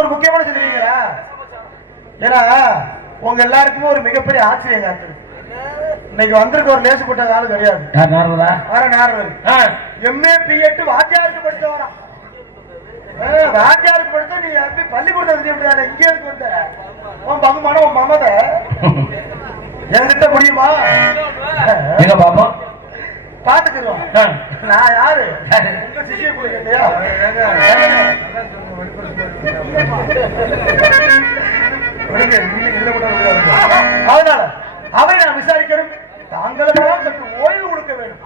ஒரு முக்கியமான சொல்லுவீங்களா? ஏன்னா உங்க எல்லாருக்குமே ஒரு மிகப்பெரிய ஆச்சரியம் காத்து. இன்னைக்கு வந்திருக்க ஒரு லேசு போட்ட ஆளு கிடையாது. எம்ஏ பிஎட் வாத்தியாருக்கு படித்த வரா. வாத்தியாருக்கு படித்த நீ பள்ளிக்கூடத்தை விட இங்கே இருக்கு வந்த உன் பகுமான உன் மமத என்கிட்ட முடியுமா? எங்க பாப்போம் பாத்துக்கிறோம். நான் யாரு உங்க சிஷிய குளிக்கலையா? அதனால அவரை நான் விசாரிக்கணும். தாங்களெல்லாம் சற்று ஓய்வு கொடுக்க வேண்டும்.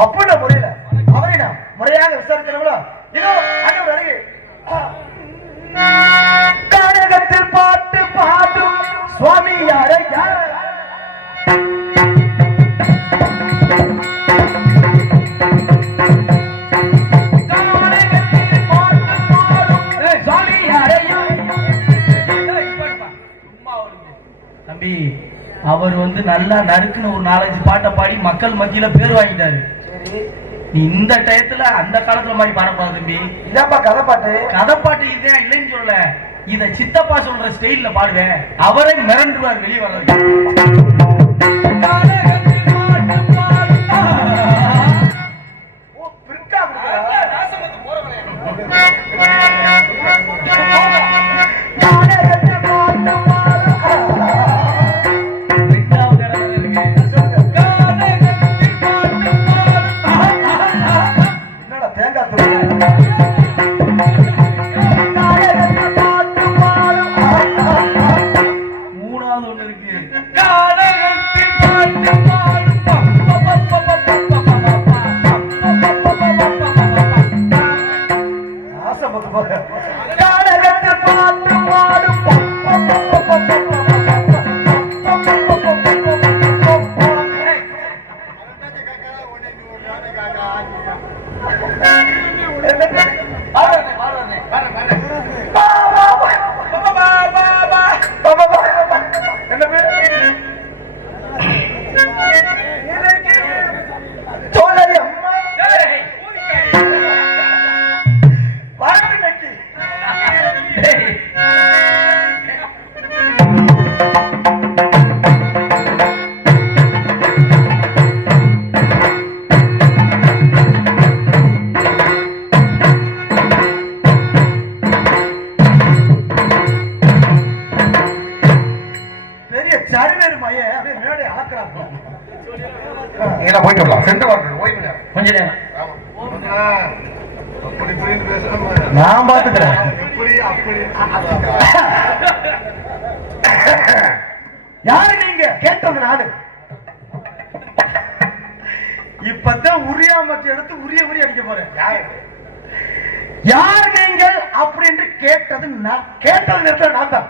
அப்படின்ற முறையில அவரை நான் முறையாக விசாரிக்கிறவங்களா? இதோ அண்ணன் அருகே நாடகத்தில் பாட்டு பாடும் சுவாமி யாரையா? தம்பி அவர் வந்து நல்லா நறுக்குன்னு ஒரு 4-5 பாட்டை பாடி மக்கள் மத்தியில பேர் வாங்கிட்டாரு. நீ இந்த டயத்துல அந்த காலத்துல மாதிரி பாடக்கூடாது தம்பி. இதாப்பா கதைப்பாட்டு இதே இல்லைன்னு சொல்ல, இத சித்தப்பா சொல்ற ஸ்டைல்ல பாடுவேன். அவரை மிரண்டுவார் வெளியே வர்றது. நான் பாத்துக்கிறேன். யாரு நீங்க கேட்டது? நானு இப்பதான் உரியாமச்சு எடுத்து உரிய அடிக்க போறேன். யார் நீங்கள் அப்படின்னு கேட்டது நான் தான்.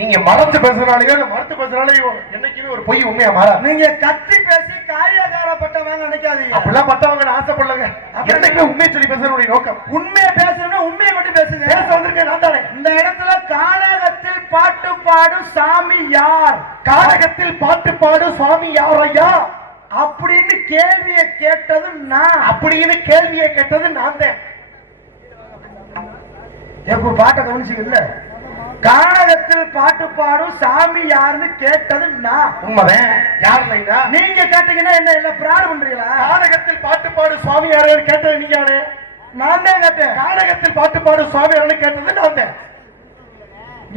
நீங்க மறந்து பேசுறாலையோ மறுத்து பேசுறாலையோ என்னைக்குமே ஒரு பொய் உண்மையா மாறா. நீங்க கத்தி பேசி காரியகாரப்பட்டவங்க நினைக்காதீங்க. அப்படிலாம் பட்டவங்க ஆசைப்படலங்க. என்னைக்குமே உண்மையை சொல்லி பேசுறவங்க நோக்கம். உண்மையை பேசணும்னா உண்மையை மட்டும் பேசுங்க. பேச வந்திருக்கேன் நான் தானே. இந்த இடத்துல கானகத்தில் பாட்டு பாடும் சாமி யார்? கானகத்தில் பாட்டு பாடும் சுவாமி யார் ஐயா அப்படின்னு கேள்வியை கேட்டது நான். அப்படின்னு கேள்வியை கேட்டது நான் தான். எப்ப பாட்டை கவனிச்சுக்கல. கானகத்தில் பாட்டு பாடும் சாமி யாருன்னு கேட்டது நான். உண்மைதான். யாருன்னா நீங்க கேட்டீங்கன்னா என்ன இல்ல பிராடு பண்றீங்களா? கானகத்தில் பாட்டு பாடும் சுவாமி யாரு கேட்டது நீங்க யாரு? நான் தான் கேட்டேன். கானகத்தில் பாட்டு பாடும் சுவாமி யாருன்னு கேட்டது நான் தான்.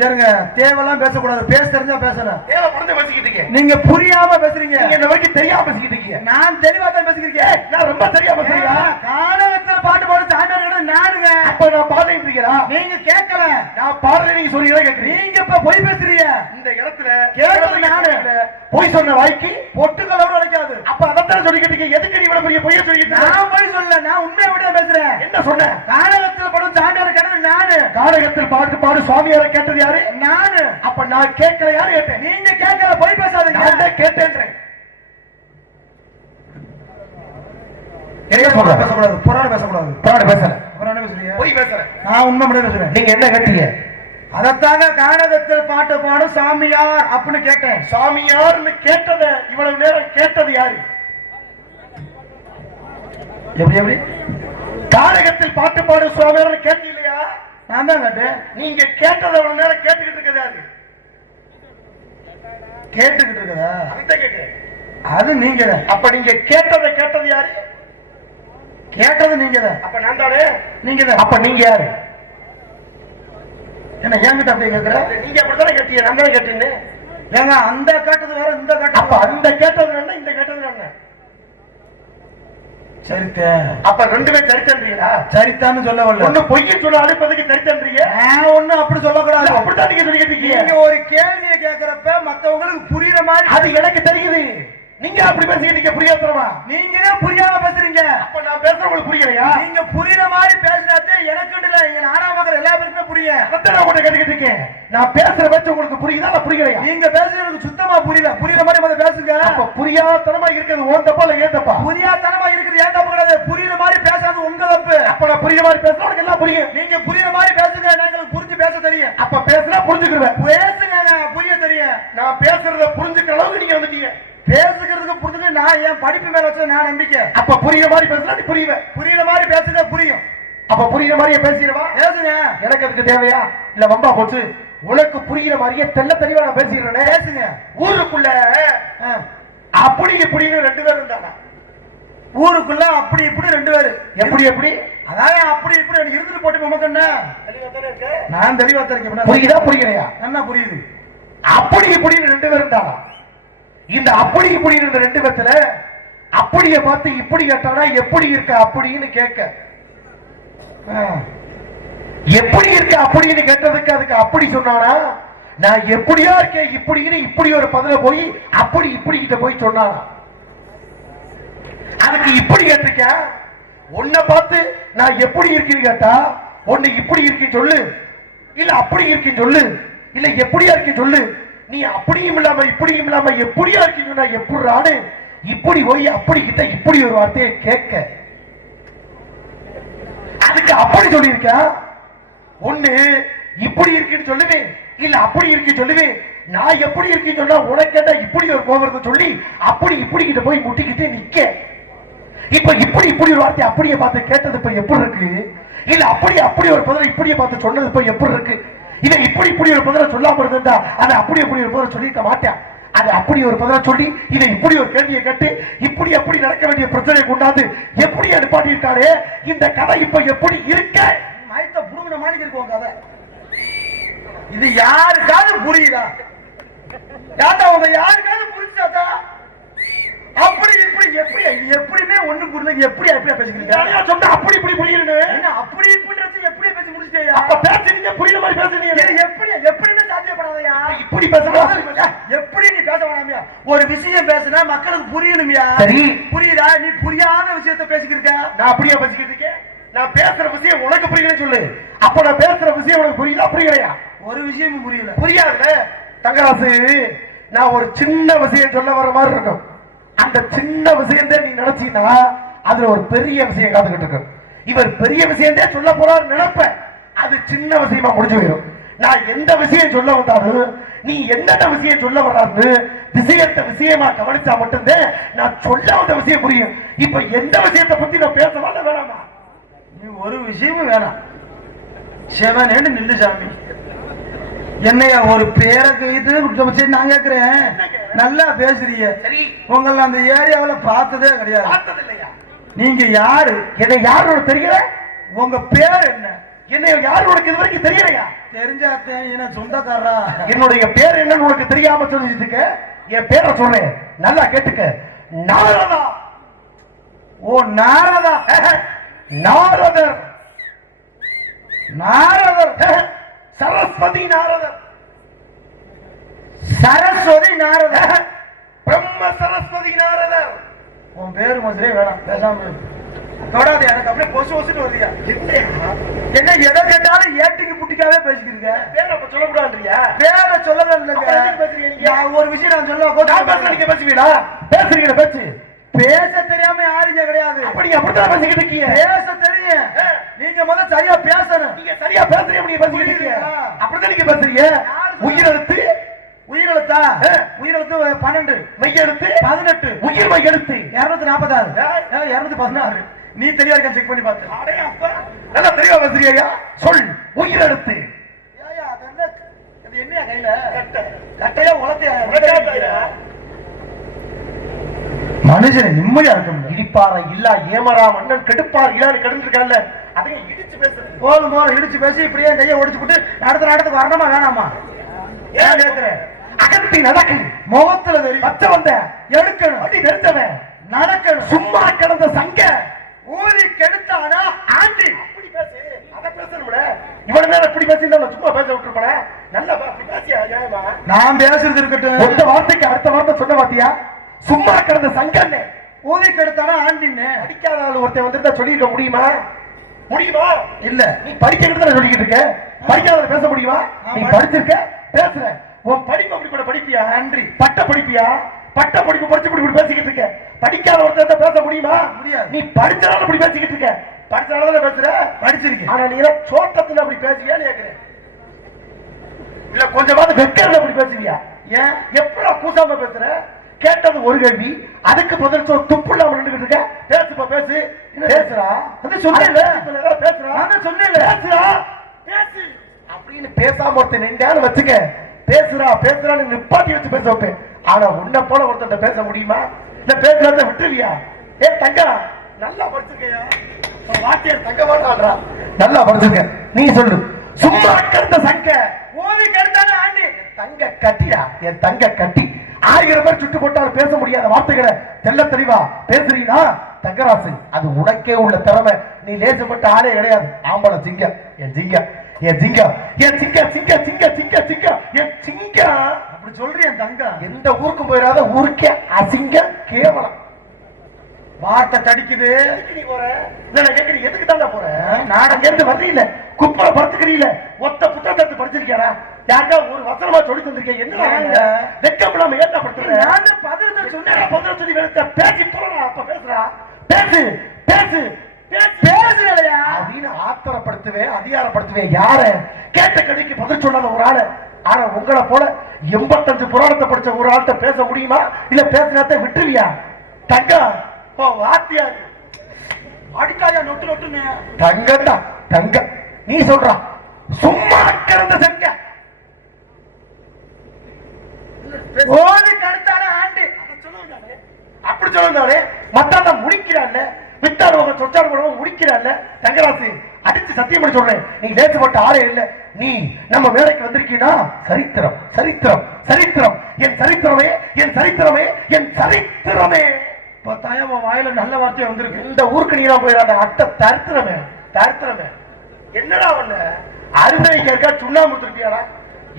இருங்க, தேவையெல்லாம் பேசக்கூடாது. பேச தெரிஞ்சா பேசணும். தேவை மறந்து பேசிக்கிட்டீங்க. நீங்க புரியாம பேசுறீங்க. என்ன வரைக்கும் தெரியாம பேசிக்கிட்டீங்க. நான் தெளிவா தான் பேசிக்கிறேன். நான் ரொம்ப தெரியாம பேசுறேன். கானகத்துல பாட்டு பாடு சாமியார் நானுங்க. அப்ப நான் பாடிட்டு இருக்கேன். நீங்க கேட்கல. நான் பாடுறேன். நீங்க சொல்றீங்க கேட்கறீங்க. நீங்க இப்ப பொய் பேசுறீங்க. இந்த இடத்துல கேட்டது நானு. பொய் சொன்ன வாய்க்கு பொட்டுகளோட அடைக்காது. அப்ப அதான் சொல்லிக்கிட்டீங்க. எதுக்கு நீ இவ்வளவு பெரிய பொய்ய சொல்லிட்டு? நான் பொய் சொல்ல. நான் உண்மையை விட பேசுறேன். என்ன சொன்னேன்? கானகத்துல பாடும் சாமியார் கேட்டது நானு. கானகத்தில் பாட்டு பாடு சுவாமியார் கேட்டது யாரு? நானு. அப்ப நான் கேட்கல. யாரு கேட்டேன்? நீங்க கேட்கல. போய் பேசாதீங்க. நான் கேட்டேன். என்ன சொல்ற? பேசக்கூடாது. புராண பேசக்கூடாது. புராண பேசல. புராண பேசுறீங்க. போய் பேசுறேன். நான் உண்மை மட்டும் பேசுறேன். நீங்க என்ன கேட்டீங்க? அதத்தாங்க கானகத்தில் பாட்டு பாடும் சாமியார் அப்படின்னு கேட்டேன். சாமியார்னு கேட்டத இவ்வளவு நேரம் கேட்டது யாரு? எப்படி கானகத்தில் பாட்டு பாடும் சுவாமியார் கேட்டீங்க இல்லையா? நான் தான் கேட்டேன். நீங்க கேட்டதை அவ்வளவு நேரம் கேட்டுக்கிட்டு இருக்கதா? கேட்டுக்கிட்டு இருக்கதா? அதுதான் கேட்டேன். அது நீங்க. அப்ப நீங்க கேட்டது யாரு? கேட்டது நீங்க. அப்ப நான் தானே. நீங்க. அப்ப நீங்க யாரு? என்ன என்கிட்ட அப்படியே கேட்கிற? நீங்க அப்படித்தானே கேட்டீங்க, நான் தானே கேட்டீங்க. ஏங்க அந்த கேட்டது வேற, இந்த கேட்டது. அப்ப அந்த கேட்டது என்ன, இந்த கேட்டது என்ன? சரித்த. அப்ப ரெண்டுமே சரித்தன்றீங்களா? சரித்தான்னு சொல்ல வரல. ஒண்ணு பொய்ய சொல்ல அழைப்பதுக்கு சரித்தன்றீங்க. ஒண்ணு அப்படி சொல்லக்கூடாது. அப்படித்தான் நீங்க சொல்லிக்கிட்டு இருக்கீங்க. நீங்க ஒரு கேள்வியை கேட்கறப்ப மத்தவங்களுக்கு புரியுற மாதிரி அது எனக்கு தெரியுது. நீங்க அப்படி பேசிக்கிட்டு புரியாதவா? நீங்க தான் புரியாம பேசுறீங்க. அப்ப நான் பேசுற உங்களுக்கு புரியலையா? நீங்க புரியுற மாதிரி பேசினாதே எனக்கு இல்ல, இங்க நாடா பாக்குற எல்லா பேருக்குமே புரிய. அதான் நான் உங்களை கேட்டுக்கிட்டு இருக்கேன். நான் பேசுற பேச்சு உங்களுக்கு புரியுதா இல்ல புரியலையா? நீங்க பேசுறது எனக்கு சுத்தமா புரியல. புரியுற மாதிரி முதல்ல பேசுங்க. அப்ப புரியாதனமா இருக்கிறது ஓன் தப்பா இல்ல ஏன் தப்பா? புரியாதனமா இருக்குது ஏன் தப்பு கிடையாது. புரியுற மாதிரி பேசாதது உங்க தப்பு. அப்ப நான் புரியுற மாதிரி பேசுறேன், உங்களுக்கு எல்லாம் புரியும். நீங்க புரியுற மாதிரி பேசுங்க, எனக்கு புரிஞ்சு பேச தெரியும். அப்ப பேசுனா புரிஞ்சுக்குவேன். பேசுங்க, புரிய தெரியும். நான் பேசுறத புரிஞ்சுக்கிற அளவுக்கு நீங்க வந்துட்டீங்க. பேசுகிறதுக்கு புரிஞ்சு நான் என் படிப்பு மேல வச்ச நான் நம்பிக்கை. அப்ப புரியுற மாதிரி பேசினா நீ புரியுவேன். புரியுற மாதிரி பேசுங்க புரியும். அப்ப புரியுற மாதிரியே பேசிடுவா பேசுங்க. எனக்கு அதுக்கு தேவையா இல்ல வம்பா போச்சு? உனக்கு புரியுற மாதிரியே தெல்ல தெளிவா நான் பேசிடுறேன். பேசுங்க. ஊருக்குள்ள அப்படி இப்படின்னு ரெண்டு பேரும் இருந்தாங்க. ஊருக்குள்ள அப்படி இப்படி ரெண்டு பேரு. எப்படி எப்படி? அதான் அப்படி இப்படி இருந்துட்டு போட்டு நமக்கு என்ன நான் தெளிவா தெரியும். புரியுதா புரியலையா? என்ன புரியுது? அப்படி இப்படின்னு ரெண்டு பேரும் இருந்தாங்க. இந்த அப்படி இப்படி இருந்த ரெண்டு பேத்துல அப்படியே பார்த்து இப்படி கேட்டானா எப்படி இருக்க அப்படின்னு கேட்க, எப்படி இருக்க அப்படின்னு கேட்டதுக்கு அதுக்கு அப்படி சொன்னானா, நான் எப்படியா இருக்கேன் இப்படின்னு இப்படி ஒரு பதில போய் அப்படி இப்படி கிட்ட போய் சொன்னானா, அதுக்கு இப்படி கேட்டிருக்க. உன்னை பார்த்து நான் எப்படி இருக்கேன்னு கேட்டா உன்னை இப்படி இருக்கேன்னு சொல்லு, இல்ல அப்படி இருக்கேன்னு சொல்லு, இல்ல எப்படியா இருக்கேன்னு சொல்லு. நீ அப்படியும் இல்லாம இப்படியும் இல்லாம எப்படியா இருக்கீங்கன்னா எப்படின்னு இப்படி போய் அப்படி கிட்ட இப்படி ஒரு வார்த்தையை கேட்க, அதுக்கு அப்படி சொல்லியிருக்க. ஒண்ணு இப்படி இருக்குன்னு சொல்லுவேன், இல்ல அப்படி இருக்கு சொல்லுவேன். நான் எப்படி இருக்குன்னு சொன்னா உனக்கு கேட்டா இப்படி ஒரு கோபத்தை சொல்லி அப்படி இப்படி கிட்ட போய் முட்டிக்கிட்டே நிக்க. இப்ப இப்படி இப்படி ஒரு வார்த்தை அப்படியே பார்த்து கேட்டது இப்ப எப்படி இருக்கு, இல்ல அப்படி அப்படி ஒரு பதில இப்படியே பார்த்து சொன்னது இப்ப எப்படி இருக்கு. இவன் இப்படி இப்படி ஒரு பதில சொல்லாம இருந்தா அதை அப்படி அப்படி ஒரு பதில சொல்லிருக்க மாட்டேன். அது அப்படி ஒரு பதில சொல்லி இவன் இப்படி ஒரு கேள்வியை கேட்டு இப்படி அப்படி நடக்க வேண்டிய பிரச்சனையை கொண்டாந்து எப்படி அனுப்பாட்டி இருக்காரு. இந்த கதை இப்ப எப்படி இருக்க மயத்த புடுங்கின மாதிரி இருக்கும் கதை. இது யாருக்காவது புரியுதா? உங்க யாருக்காவது புரிஞ்சாதா? அப்படி இப்படி எப்படி எப்படியுமே ஒண்ணு புரியல. எப்படி எப்படி பேசிக்கிறீங்க? சொன்னா அப்படி இப்படி புரியுது. அப்படி இப்படின்றது எப்படி பேசி முடிச்சிட்டீங்க? அப்ப பேசுறீங்க புரியுற மாதிரி பேசுறீங்க. எப்படி எப்படின்னு சாத்தியப்படாதயா? இப்படி பேசுறா எப்படி நீ பேச வேணாமியா? ஒரு விஷயம் பேசுனா மக்களுக்கு புரியணுமியா? சரி புரியுதா? நீ புரியாத விஷயத்தை பேசிக்கிட்டு. நான் அப்படியே பேசிக்கிட்டு இருக்கேன். நான் பேசுற விஷயம் உனக்கு புரியலன்னு சொல்லு. அப்ப நான் பேசுற விஷயம் உனக்கு புரியல புரியலையா? ஒரு விஷயமும் புரியல. புரியாது தங்கராசு. நான் ஒரு சின்ன விஷயம் சொல்ல வர மாதிரி இருக்கும். அந்த சின்ன விஷயத்தை நீ நினைச்சீங்கன்னா அதுல ஒரு பெரிய விஷயம் காத்துக்கிட்டு இருக்கு. இவர் பெரிய விஷயத்தே சொல்ல போறாரு நினைப்ப, அது சின்ன விஷயமா முடிஞ்சு போயிடும். நான் எந்த விஷயம் சொல்ல வந்தாலும் நீ என்னென்ன விஷயம் சொல்ல வர்றாரு விஷயத்தை விஷயமா கவனிச்சா மட்டும்தான் நான் சொல்ல வந்த விஷயம் புரியும். இப்ப எந்த விஷயத்தை பத்தி நான் பேச மாட்டேன் வேணாமா? நீ ஒரு விஷயமும் வேணாம். சிவனேன்னு நில்லு சாமி. என்னையா ஒரு பேருக்கு இது நான் கேட்கிறேன். நல்லா பேசுறீங்க. உங்களை அந்த ஏரியாவில பார்த்ததே கிடையாது. நீங்க யாரு? என்னை யாரோட தெரியல? உங்க பேர் என்ன? என்னை யாரு உனக்கு இது வரைக்கும் தெரியலையா? தெரிஞ்சாத்தேன் என்ன சொந்தக்காரா? என்னுடைய பேர் என்னன்னு உனக்கு தெரியாம சொல்லிட்டு இருக்க. என் பேரை சொல்றேன், நல்லா கேட்டுக்க. நாரதா. ஓ நாரதா. நாரதர். நாரதர். சரஸ்வதி நாரதர். சரஸ்வதி நாரதர். பிரம்ம சரஸ்வதி நாரதர். உன் பேரு மதுரே வேணாம், பேசாம தொடாது. எனக்கு அப்படியே பொசு பொசுன்னு வருதியா? என்ன எதை கேட்டாலும் ஏட்டுக்கு புட்டிக்காவே பேசிக்கிறீங்க. பேர சொல்லக்கூடாதுயா? பேர சொல்லலாம். ஒரு விஷயம் நான் சொல்ல நீங்க பேசுவீங்களா? பேசுறீங்க பேச்சு. பேச தெரியாம யாருங்க கிடையாது. அப்படி அப்படித்தான் பேசிக்கிட்டு இருக்கீங்க. பேச தெரியும். நீங்க முதல்ல சரியா பேசணும். நீங்க சரியா பேசுறீங்க. நீங்க பேசிக்கிட்டு இருக்கீங்க. அப்படித்தான் நீங்க பேசுறீங்க. உயிரெழுத்து உயிரெழுத்தா? உயிரெழுத்து 12, மெய்யெழுத்து 18, உயிர் மெய்யெழுத்து 246, 216, நீ தெளிவா இருக்க செக் பண்ணி பார்த்து. அடே அப்பா நல்லா தெளிவா பேசுறியா? சொல் உயிரெழுத்து. ஏயா அது என்னையா கையில கட்டையா உலத்தையா? மனுஷனை நிம்மதியா இருக்கும். இடிப்பாறை இல்ல ஏமரா மன்னன் கெடுப்பார் இல்லான்னு கெடுந்துருக்கான்ல, அதையும் இடிச்சு பேசுறேன். போதும் போதும் இடிச்சு பேசி இப்படியே கையை ஒடிச்சு விட்டு நடத்துக்கு வரணுமா வேணாமா? ஏன் கேட்கிறேன்? அகத்தி நடக்கு முகத்துல தெரியும். பச்சை வந்த எடுக்கணும், அடி நிறுத்தவன் நடக்கணும். சும்மா கிடந்த சங்க ஊதி கெடுத்தானா ஆண்டி அப்படி பேசு. அத பேசணும்ல. இவ்வளவு நேரம் இப்படி பேசியிருந்தா சும்மா பேச விட்டுருப்பேன். நல்லா பேசியா? நான் பேசுறது இருக்கட்டும். இந்த வார்த்தைக்கு அடுத்த வார்த்தை சொன்ன வார்த்தையா? சும்மா கிடந்த சங்கன்னு ஊதி கெடுத்தானா ஆண்டின்னு. படிக்காத ஆள் ஒருத்தன் வந்துருந்தா சொல்லிருக்க முடியுமா? முடியுமா? இல்ல. நீ படிக்கிறது சொல்லிக்கிட்டு இருக்க, படிக்காத பேச முடியுமா? நீ படிச்சிருக்க பேசுற. உன் படிப்பு அப்படி கூட படிப்பியா? நன்றி. பட்ட படிப்பியா? பட்ட படிப்பு படிச்சு இப்படி பேசிக்கிட்டு இருக்க. படிக்காத ஒருத்தர் பேச முடியுமா? முடியாது. நீ படிச்சாலும் இப்படி பேசிக்கிட்டு இருக்க. படிச்சாலும் பேசுற. படிச்சிருக்க ஆனா நீ சோட்டத்துல அப்படி பேசுவியான்னு கேக்குறேன். இல்ல கொஞ்சமாவது வெக்கல அப்படி பேசுவியா? ஏன் எப்படா கூசாம பேசுற? கேட்டது ஒரு கேள்வி, அதுக்கு பதில் துப்பு இல்லாம நின்றுகிட்டு இருக்க. பேசுப்பா பேசு. பேசுறா சொன்னேன். பேசுறா சொன்னேன். பேசுறா பேசு அப்படின்னு பேசாம ஒருத்தன் எங்கேயாவது வச்சுக்க. பேசுறா பேசுறான்னு நிப்பாட்டி வச்சு பேச வைப்பேன். ஆனா உன்னை போல ஒருத்தன் பேச முடியுமா? இல்ல பேசுறத விட்டுருவியா? ஏ தங்கா நல்லா படிச்சிருக்கையா? வாத்தியார் தங்க மாட்டான்றா. நல்லா படிச்சிருக்க. நீ சொல்லு. சும்மா கிடந்த சங்க ஓதி கெடுத்தானே ஆண்டி. தங்க கட்டியா? என் தங்க கட்டி 1000 பேர் சுட்டு போட்டாலும் பேச முடியாத வார்த்தைகளை தெல்ல தெளிவா பேசுறீனா தங்கராசு. அது உனக்கே உள்ள திறமை. நீ லேசப்பட்ட ஆளே கிடையாது. ஆம்பளை சிங்க. என் சிங்க என் சிங்க என் சிங்க சிங்க சிங்க சிங்க சிங்க என் சிங்க அப்படி சொல்றேன். தங்க எந்த ஊருக்கும் போயிடாத ஊருக்கே அசிங்க கேவலம். வார்த்தை தடிக்குது. நீ போற இல்ல கேட்கறீங்க எதுக்கு தாண்டா போற? நாடகம் இருந்து வர்றீல குப்பை படுத்துக்கிறீல ஒத்த புத்தகத்தை படிச்சிருக்கியாரா? யாருக்கா ஒரு வசனமா சொல்லி தந்திருக்கேன். என்ன வெக்கம் இல்லாம ஏற்ற படுத்துறேன். நான் பதினத்தை சொன்னேன். 15 சொல்லி பேசி போறா. அப்ப பேசுறா பேசு பேசு பேசுறா அப்படின்னு ஆத்திரப்படுத்துவேன், அதிகாரப்படுத்துவேன். யார கேட்ட கடிக்கு பதில் சொல்லாத ஒரு ஆளு. ஆனா உங்களை போல 85 புராணத்தை படிச்ச ஒரு ஆள்கிட்ட பேச முடியுமா? இல்ல பேசினாத்த விட்டுருவியா? தங்க வாத்தியா அடிக்காயா நொட்டு நொட்டுன்னு தங்கண்டா தங்க. நீ சொல்றா சும்மா கிடந்த சங்க ஓடி கடுத்தானே ஆண்டி அப்படி சொல்லுந்தானே. மத்தாண்ட முடிக்கிறான்ல வித்தாடுவாங்க சொச்சாடு முடிக்கிறான்ல. தங்கராசு அடிச்சு சத்தியம் பண்ணி சொல்றேன். நீ லேசுப்பட்ட ஆளே இல்ல. நீ நம்ம வேலைக்கு வந்திருக்கீனா சரித்திரம் சரித்திரம் சரித்திரம். என் சரித்திரமே என் சரித்திரமே என் சரித்திரமே. பத்தாயிரம் வாயில நல்ல வார்த்தை வந்திருக்கு. இந்த ஊருக்கு நீ தான் போயிடாத அட்ட தரித்திரமே தரித்திரமே. என்னடா ஒண்ணு அருமை கேட்க சுண்ணாம்பு திருப்பியாடா?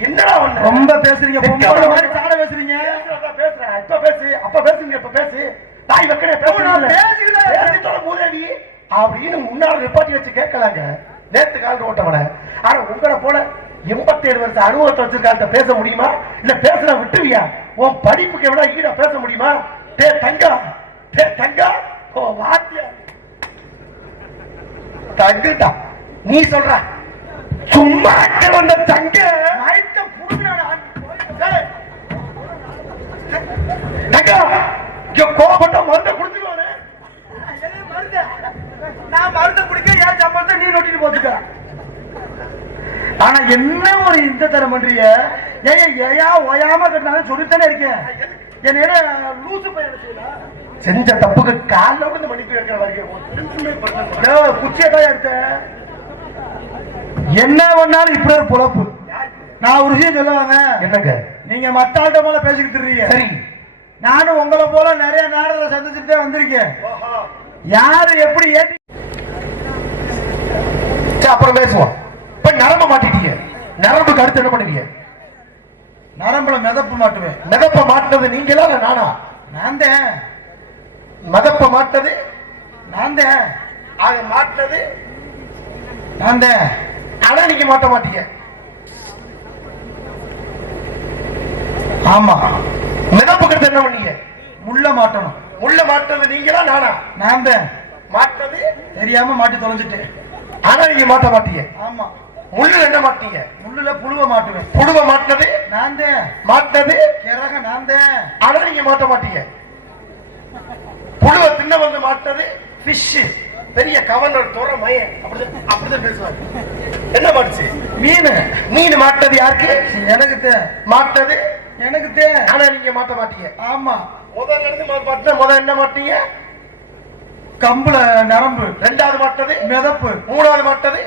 என்னடா ஒண்ணு ரொம்ப பேசுறீங்க. மாதிரி சாட பேசுறீங்க. பேசுறேன் இப்ப பேசு. அப்ப பேசுங்க இப்ப பேசு. தாய் வைக்கிறேன் மூதேவி அப்படின்னு முன்னாள் நிப்பாட்டி வச்சு கேட்கலாங்க. நேத்து கால் ஓட்டவன. ஆனா உங்களை போல 87 வருஷம் அனுபவத்தை வச்சிருக்காங்க. பேச முடியுமா? இல்ல பேசுற விட்டுவியா? உன் படிப்புக்கு எவ்வளவு ஈட பேச முடியுமா? டே தங்கா டே தங்கா ஓ வாத்தியா தங்கடா. நீ சொல்ற சும்மா கிடந்த தங்க கோபப்பட்ட மருந்தை குடிச்சுக்கோனே. நான் மருந்தை குடிக்க ஏன் சம்பளத்தை நீ நோட்டிட்டு போச்சுக்க. ஆனா என்ன ஒரு இந்த தரம் பண்றீங்க? ஏயா ஓயாம கட்டினாலும் சொல்லித்தானே இருக்கேன். என்ன லூசு பையன் செஞ்ச தப்புக்கு கால வந்து மன்னிப்பு கேட்கிற வரைக்கும் குச்சியதான் எடுத்த. என்ன பண்ணாலும் இப்படி ஒரு பொழப்பு. நான் ஒரு விஷயம் சொல்லுவாங்க. என்னங்க நீங்க மத்தாட்ட போல பேசிக்கிட்டு இருக்கீங்க. சரி நானும் உங்களை போல நிறைய நாடகத்தை சந்திச்சுட்டே வந்திருக்கேன். யாரு எப்படி ஏற்றி அப்புறம் பேசுவோம். இப்ப நரம்ப மாட்டிட்டீங்க. நரம்புக்கு அடுத்து என்ன பண்ணுவீங்க? நரம்புல மிதப்பு மாட்டுவேன். மிதப்ப மாட்டினது நீங்களா இல்ல நானா? நான் தான். மதப்ப மாட்டது நான் தான். ஆக மாட்டினது நான் தான். ஆனா நீங்க மாட்ட மாட்டீங்க. ஆமா மிதப்புக்கிறது என்ன பண்ணீங்க? முள்ள மாட்டணும். முள்ள மாட்டது நீங்களா நானா? நான் தான். மாட்டது தெரியாம மாட்டி தொலைஞ்சிட்டேன். ஆனா நீங்க மாட்ட மாட்டீங்க. ஆமா முள்ளுல என்ன மாட்டீங்க? முள்ளுல புழுவ மாட்டுவேன். புழுவ மாட்டது நான் தான். மாட்டது கிறக நான் தான். ஆனா நீங்க மாட்ட மாட்டீங்க. புழுவ தின்ன வந்து மாட்டது ஃபிஷ். பெரிய கவர்னர் துறை மயன் அப்படிதான் பேசுவாங்க. என்ன மாட்டுச்சு? மீன். மீன் மாட்டது யாருக்கு? எனக்கு மாட்டது எனக்கு. ஆனா நீங்க மாட்ட மாட்டீங்க. ஆமா. முதல்ல இருந்து மாட்டினா முதல் என்ன மாட்டீங்க? கம்புல நரம்பு. ரெண்டாவது மாட்டது மிதப்பு. மூணாவது மாட்டது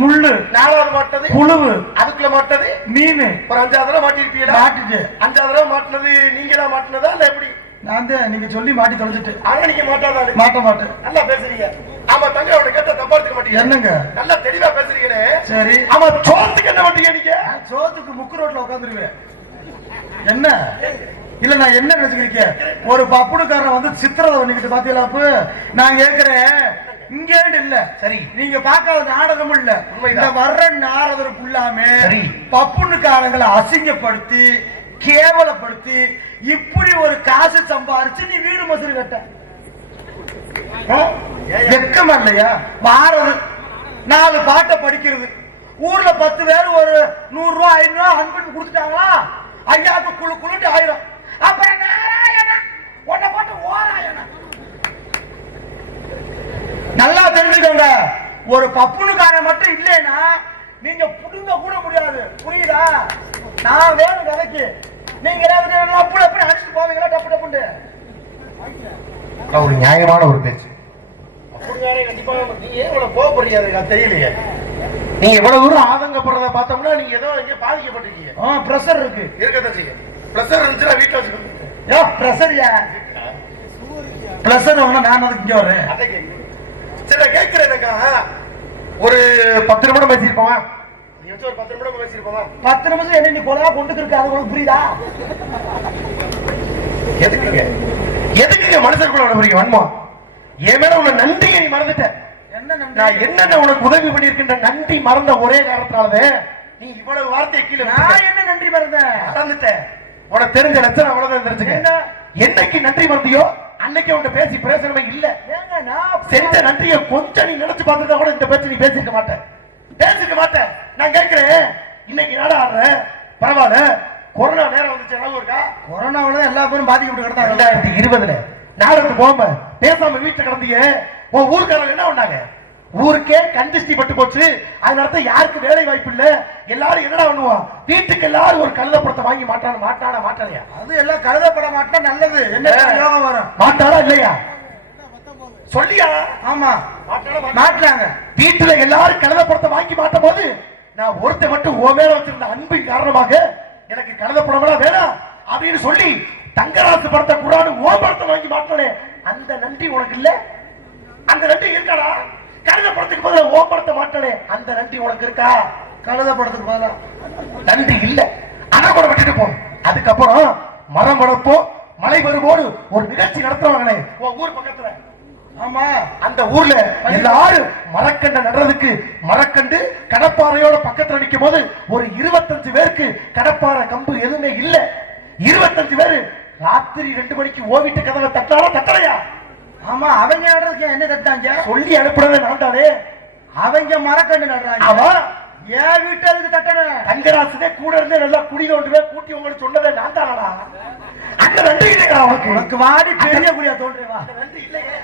முள்ளு. நாலாவது மாட்டது புழுவு. அதுக்குள்ள மாட்டது மீன். ஒரு 5 தடவை மாட்டிருப்பீங்களா? மாட்டிட்டு 5 தடவை மாட்டினது நீங்களா மாட்டினதா இல்ல எப்படி? நான் தான் நீங்க சொல்லி மாட்டி தொலைச்சிட்டு. ஆனா நீங்க மாட்டாதான். மாட்ட மாட்டேன். நல்லா பேசுறீங்க. ஆமா தங்க அவனை கேட்ட தப்பா எடுத்துக்க மாட்டீங்க. என்னங்க நல்லா தெளிவா பேசுறீங்களே. சரி. ஆமா சோத்துக்கு என்ன பண்றீங்க நீங்க? சோத்துக்கு முக்கு ரோட்ல உட்காந்துருவேன். என்ன இல்ல நான் என்ன நினைச்சுக்கிறீங்க? ஒரு பப்புனுக்காரன் வந்து சித்திரதை பண்ணிக்கிட்டு பாத்தீங்களா? அப்ப நான் கேக்குறேன், இங்க இல்ல சரி நீங்க பாக்காத நாடகமும் இல்ல. இந்த வர்ற நாரதர் ஃபுல்லாமே சரி பப்புனுக்காரங்களை அசிங்கப்படுத்தி கேவலப்படுத்தி இப்படி ஒரு காசு சம்பாரிச்சு நீ வீடு மசூரி கட்ட வெக்கமா இல்லையா? மாறது 4 பாட்டை படிக்கிறது, ஊர்ல 10 பேர் ஒரு 100 ரூபாய் 500 ரூபாய் அன்பு கொடுத்துட்டாங்களா? ஐயாவுக்கு குழு குழுட்டு 1000. அப்ப உன்னை போட்டு ஓராயணம். நல்லா தெரிஞ்சுக்கோங்க, ஒரு பப்புனுக்காரன் மட்டும் இல்லைன்னா நீங்க புடுங்க கூட முடியாது. புரியுதா? நான் வேணும் கதைக்கு. நீங்க அப்படி அப்படி அடிச்சுட்டு போவீங்களா? டப்பு டப்புண்டு. ஒரு நியாயமான ஒரு பேச்சு. கண்டிப்பா நீங்க ஏன் இவ்வளவு கோபப்படுறீங்க தெரியலையே. நீங்க இவ்வளவு தூரம் ஆதங்கப்படுறத பார்த்தோம்னா நீங்க ஏதோ இங்க பாதிக்கப்பட்டிருக்கீங்க. பிரஷர் இருக்கு. இருக்கதான் செய்யும். பிரஷர் இருந்துச்சுன்னா வீட்டுல வச்சுக்கோங்க. பிரஷர்யா பிரஷர் நான் அதுக்கு இங்க வரேன். சரி கேட்கிறேன்க்கா, ஒரு 10 நிமிடம் பேசியிருப்போமா? நீ வச்சு ஒரு 10 நிமிடம் பேசியிருப்போமா? 10 நிமிஷம் என்ன நீ கொலவா கொண்டு இருக்கு, அது உங்களுக்கு புரியுதா? எதுக்குங்க மனுஷருக்குள்ள அனுப்புறீங்க வன்மம்? என் மேல உள்ள நன்றியை நீ மறந்துட்ட. நான் என்னென்ன உனக்கு உதவி பண்ணிருக்கின்ற நன்றி மறந்த ஒரே காரணத்தினாலதான் நீ இவ்வளவு வார்த்தையை கீழே. நான் என்ன நன்றி மறந்துட்டேன். உனக்கு தெரிஞ்ச லட்சணம் அவ்வளவுதான் தெரிஞ்சுக்க. என்னைக்கு நன்றி மறந்தியோ அன்னைக்கு உன்கிட்ட பேசி பிரயோஜனமே இல்ல. செஞ்ச நன்றியை கொஞ்சம் நீ நினைச்சு பார்த்துட்டா கூட இந்த பேச்சு நீ பேசிருக்க மாட்டேன். நான் கேட்கிறேன், இன்னைக்கு நாட ஆடுற பரவாயில்ல. கொரோனா நேரம் வந்துச்சு, ஞாபகம் இருக்கா? கொரோனாவில எல்லா பேரும் பாதிக்கப்பட்டு கிடந்தாங்க. 2020 நாடகத்துக்கு போகாம பேசாம வீட்டுல கிடந்தீங்க. உன் ஊருக்காரங்க என்ன பண்ணாங்க? ஊருக்கே கண்டிஸ்டி பட்டு போச்சு. அதனால யாருக்கு வேலை வாய்ப்பு இல்ல. எல்லாரும் என்னடா பண்ணுவான்? வீட்டுக்கு எல்லாரும் ஒரு கழுதப்படத்தை வாங்கி மாட்டாளையா? அது எல்லாம் கழுதப்பட மாட்டா நல்லது. என்ன யோகம் வரும்? மாட்டாளா இல்லையா? சொல்லியா? ஆமா மாட்டாங்க. வீட்டுல எல்லாரும் கழுதப்படத்தை வாங்கி மாட்டும் போது நான் ஒருத்த மட்டும் ஓ மேல வச்சிருந்த அன்பின் காரணமாக எனக்கு கழுதப்படமெல்லாம் வேணாம் அப்படின்னு சொல்லி தங்கராசு படத்தை கூடாது ஓ படத்தை வாங்கி மாட்டானே, அந்த நன்றி உனக்கு இல்ல? அந்த நன்றி இருக்காடா? கழுத படத்துக்கு பதிலா ஓ படத்தை மாட்டானே, அந்த நன்றி உனக்கு இருக்கா? கழுத படத்துக்கு பதிலா நன்றி இல்ல. ஆனா கூட விட்டுட்டு போ. அதுக்கப்புறம் மரம் வளர்ப்போம் மழை வரும்போது ஒரு நிகழ்ச்சி நடத்துவாங்களே உன் ஊர் பக்கத்துல. ஆமா, அந்த ஊர்ல எல்லாரும் மரக்கண்ட நடுறதுக்கு மரக்கண்டு கடப்பாறையோட பக்கத்துல நிற்கும் போது ஒரு 25 பேருக்கு கடப்பாறை கம்பு எதுவுமே இல்ல. 25 பேரு ராத்திரி 2 மணிக்கு ஓவிட்டு கதவை தட்டலையா? ஆமா, அவங்க நடுறதுக்கு என்ன தட்டாங்க? சொல்லி அனுப்புறதே நான் தானே. அவங்க மரக்கண்டு நடுறாங்க. ஆமா, என் வீட்டு அதுக்கு தட்டணும். தங்கராசுதே கூட இருந்து நல்லா குடி கொண்டு போய் கூட்டி உங்களுக்கு சொன்னதே நான் தானடா. அந்த நன்றி இல்லையா உனக்கு? வாடி பெரிய குடியா தோன்றேவா? நன்றி இல்லையே.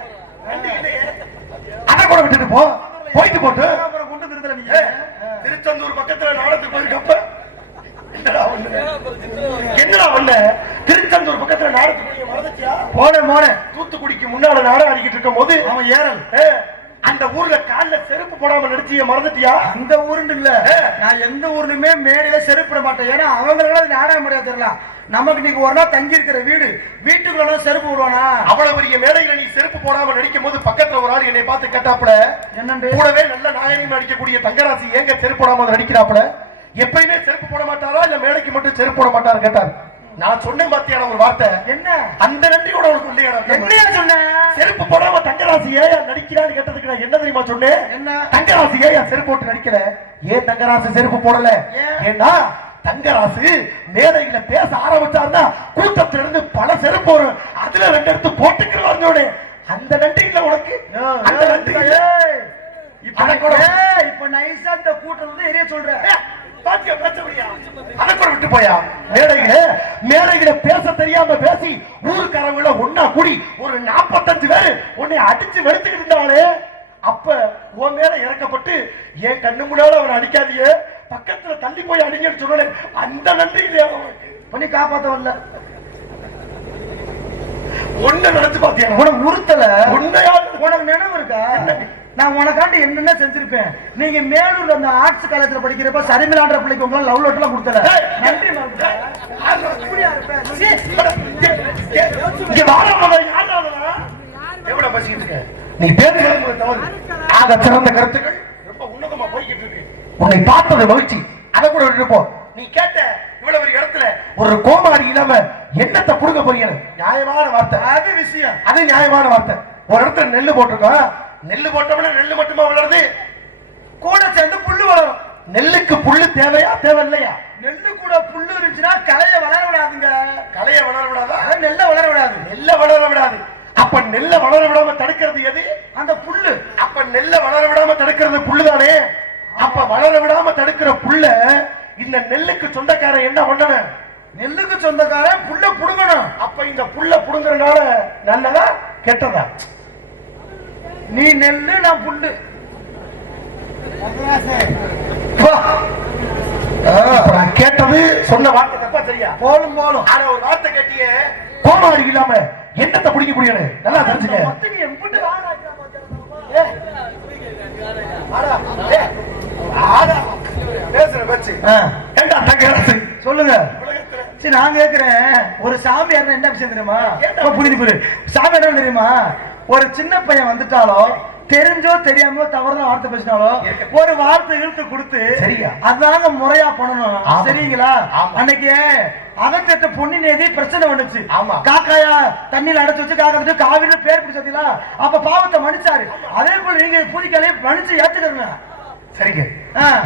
அத கூட விட்டுட்டு போயிட்டு போட்டு கொண்டு திருத்தல. நீ திருச்செந்தூர் பக்கத்துல நாடத்துக்கு போயிருக்கப்ப என்னடா ஒண்ணு? திருச்செந்தூர் பக்கத்துல நாடத்துக்கு மறந்துச்சியா? போன தூத்துக்குடிக்கு முன்னால நாடகம் அடிக்கிட்டு இருக்கும் போது அவன் ஏறல் அந்த ஊர்ல கால்ல செருப்பு போடாம நடிச்சிய மறந்துட்டியா? அந்த ஊருன்னு இல்ல, நான் எந்த ஊர்லயுமே மேடையில செருப்பு போட மாட்டேன். ஏன்னா அவங்களோட நாடகம் முடியாது தெரியலாம். நமக்கு நீங்க ஒரு நாள் தங்கி இருக்கிற வீட்டுக்குள்ள செருப்பு போடுவானா? அவ்வளவு பெரிய மேடையில நீ செருப்பு போடாம நடிக்கும் போது பக்கத்துல ஒரு ஆள் என்னை பார்த்து கேட்டாப்புல, என்னண்டு கூடவே நல்ல நாயகம் நடிக்கக்கூடிய தங்கராசி ஏங்க செருப்பு போடாம நடிக்கிறாப்புல? எப்பயுமே செருப்பு போட மாட்டாரா இல்ல மேடைக்கு மட்டும் செருப்பு போட மாட்டாரு கேட்டார். நான் சொன்னேன் பாத்தியான ஒரு வார்த்தை, என்ன அந்த நன்றியோட உனக்கு இல்லையா? என்னையா சொன்னேன்? செருப்பு போடாம தங்கராசி ஏன் நடிக்கிறான்னு கேட்டதுக்கு நான் என்ன தெரியுமா சொன்னேன்? என்ன தங்கராசி ஏன் செருப்பு போட்டு நடிக்கல? ஏன் தங்கராசி செருப்பு போடல? ஏன்னா தங்கராசு மேடையில பேச ஆரம்பிச்சாருன்னா கூட்டத்துல இருந்து பல செருப்பு வரும், அதுல 2 எடுத்து போட்டுக்கிறாரு. அந்த நன்றி இல்ல உனக்கு? அந்த நன்றி இப்ப நைசா இந்த கூட்டம் எரிய சொல்ற விட்டு போயா? மேடைகளை பேச தெரியாம பேசி ஊருக்காரங்கள ஒன்னா கூடி ஒரு 45 பேரு உன்னை அடிச்சு வெளுத்துக்கிட்டு இருந்தாலே அப்ப உன் மேல இறக்கப்பட்டு என் கண்ணு முன்னால அவனை அடிக்காதியே, பக்கத்துல தள்ளி போய் அடிங்கன்னு சொன்னேன். அந்த நன்றி இல்லையா பண்ணி காப்பாத்த வரல. ஒண்ணு நினைச்சு பாத்தியா? உனக்கு உறுத்தல, உண்மையா உனக்கு நினைவு இருக்கா? நான் உனக்காண்டி என்னென்ன செஞ்சிருப்பேன். நீங்க மேலூர்ல அந்த ஆர்ட்ஸ் காலேஜ்ல படிக்கிறப்ப சரிமிலான்ற பிள்ளைக்கு உங்களால லவ் லெட்டர்லாம் கொடுத்தல. நன்றி எவ்வளவு பசிக்கிட்டு இருக்க நீ? பேசுறது தவறு. ஆக சிறந்த கருத்துக்கள் ரொம்ப உன்னதமா போய்கிட்டு இருக்கு. உன்னை பார்த்தது மகிழ்ச்சி. அதை கூட விட்டுப்போம். நீ கேட்ட இவ்வளவு ஒரு இடத்துல ஒரு கோமாளி இல்லாம என்னத்தை புடுங்க போறீங்க? நியாயமான வார்த்தை. அது விஷயம், அது நியாயமான வார்த்தை. ஒரு இடத்துல நெல்லு போட்டிருக்கோம். நெல்லு போட்டோம்னா நெல்லு மட்டுமா வளருது? கூட சேர்ந்து புல்லு வளரும். நெல்லுக்கு புல்லு தேவையா தேவை இல்லையா? நெல்லு கூட புல்லு இருந்துச்சுன்னா களைய வளர விடாதுங்க. களைய வளர விடாதா? நெல்ல வளர விடாது. நெல்ல வளர விடாது. அப்ப நெல்ல வளர விடாம தடுக்கிறது எது? அந்த புல்லு. அப்ப நெல்ல வளர விடாம தடுக்கிறது புல்லுதானே. அப்ப வளர விடாம தடுக்கிற புல்ல இந்த நெல்லுக்கு சொந்தக்காரன் என்ன பண்ணணும்? நெல்லுக்கு சொந்தக்காரன் புல்ல புடுங்கணும். அப்ப இந்த புல்ல புடுங்கறதுனால நல்லதா கெட்டதா? நீ நெல்லு, நான் புல்லு. நான் கேட்டது சொன்ன வார்த்தை தப்பா சரியா? போலும் போலும். ஆனா ஒரு வார்த்தை கேட்டியே, கோமாளி இல்லாம என்னத்தை பிடிக்க முடியாது. நல்லா தெரிஞ்சுக்க. சொல்லுங்க. சரி, நான் கேக்குறேன். ஒரு சாமியார் என்ன விஷயம் தெரியுமா? புரியுது. சாமியார் தெரியுமா? ஒரு சின்ன பையன் வந்துட்டாலோ, தெரிஞ்சோ தெரியாமோ தவறுல வார்த்தை பேசினாலோ ஒரு வார்த்தை இழுத்து கொடுத்து அதாங்க முறையா பண்ணணும். சரிங்களா? அன்னைக்கு அகத்தட்ட பொன்னி நேதி பிரச்சனை வந்துச்சு. காக்காயா தண்ணியில அடைச்சு வச்சு காக்கா காவிரின்னு பேர் பிடிச்சா அப்ப பாவத்தை மன்னிச்சாரு. அதே போல நீங்க பூதிக்காலையை மன்னிச்சு ஏத்துக்கங்க. சரிங்க.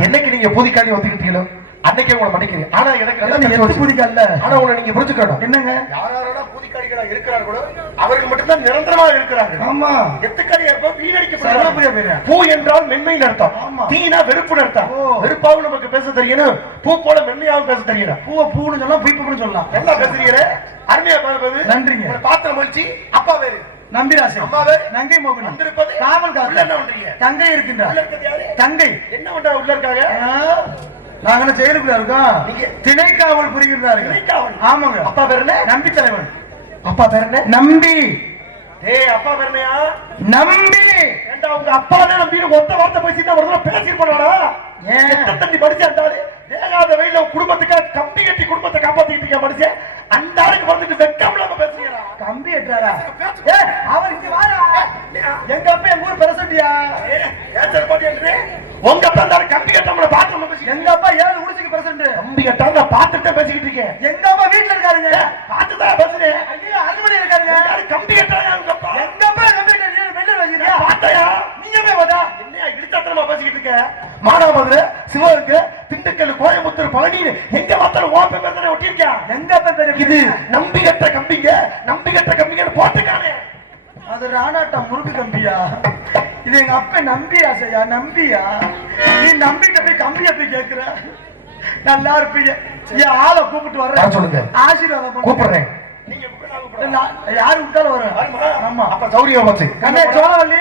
என்னைக்கு நீங்க பூதிக்காலி ஒத்துக்கிட்டீங்களோ அன்னைக்கே உங்களை மன்னிக்கிறேன். ஆனா எனக்கு பூதிக்கால. ஆனா உங்களை நீங்க புரிஞ்சுக்கணும். என்னங்க? யாரெல்லாம் பூதிக்காலிகளா இருக்கிறார்களோ அவர்கள் மட்டும்தான் நிரந்தரமா இருக்கிறார்கள். ஆமா. எத்துக்காலியா இருப்போம் வீணடிக்க. பூ என்றால் மென்மைன்னு அர்த்தம். தீனா வெறுப்புன்னு அர்த்தம். வெறுப்பாவும் நமக்கு பேச தெரியணும், பூ போல மென்மையாவும் பேச தெரியணும். பூவை பூன்னு சொல்லலாம், புய்ப்புன்னு சொல்லலாம். நல்லா பேசுறீங்களே, அருமையா பேசுறது. நன்றிங்க. பாத்திரம் மகிழ்ச்சி. அப்பா வேறு நம்பிராசை. அம்மாவே நங்கை மோகன். வந்திருப்பது காவல் காத்து. என்ன பண்றீங்க? தங்கை இருக்கின்றார். தங்கை என்ன பண்றா? உள்ள இருக்காங்க. நாங்க ஜெயிலுக்குள்ள இருக்கோம். திணைக்காவல் புரிகிறார்கள். ஆமாங்க. அப்பா பேர் என்ன? நம்பி தலைவன். அப்பா பேர் என்ன? நம்பி. ஏய், அப்பா பேர் என்னயா? நம்பி. ஏண்டா உங்க அப்பாவே நம்பி ஒத்த வார்த்தை பேசிட்டா ஒரு தடவை பேசி போனாடா. ஏன் தண்ணி படிச்சாண்டாலே வேகாத வெயில குடும்பத்துக்கு கம்பி கட்டி குடும்பத்தை காப்பாத்திட்டு இருக்க மனுஷன் அந்த ஆளுக்கு வந்துட்டு வெக்கம் இல்லாம பேசுறீங்களா? கம்பி கட்டுறாரா? அவர் இங்க வாரா. எங்க அப்பா எங்க ஊர் பிரசன்டியா? ஏச்சர் போடி என்று உங்க அப்பா அந்த கம்பி கட்டாம பாத்துறோம். எங்க அப்பா 7 குடிச்சுக்கு பிரசன்ட். கம்பி கட்டாம பாத்துட்டே பேசிக்கிட்டு இருக்கேன். எங்க அப்பா வீட்ல இருக்காருங்க. பாத்துதான் பேசுறேன். ஐயோ, அறுபடி இருக்காருங்க. கம்பி கட்டாயா உங்க அப்பா? எங்க அப்பா கம்பி கட்ட வெளில வச்சிருக்கா? பாத்தையா? நீங்க போய் பாத்தா என்னையா இடிச்சாத்தனமா பேசிக்கிட்டு இருக்க? மானாமதுரை, சிவகங்கை, திண்டுக்கல், கோயம்புத்தூர், பழனி எங்க பார்த்தாலும் ஓப்ப பேர் தானே ஒட்டிருக்கா? எங்க அப்பா பேரு? இது நம்பி கட்ட கம்பிங்க, நம்பி கட்ட கம்பிங்கன்னு போட்டுக்கானே. அது ராணாட்டா முறுக்கு கம்பியா? இது எங்க அப்பா நம்பியா? செய்யா நம்பியா? நீ நம்பிட்ட போய் கம்பியா போய் கேக்குற? நல்லா இருப்பீங்க. என் ஆளை கூப்பிட்டு வர்றேன். சொல்லுங்க. ஆசீர்வாதம் கூப்பிடுறேன். யாரு விட்டாலும் வரும். ஆமா. அப்ப சௌரியம் வச்சு கண்ணே சோழவள்ளி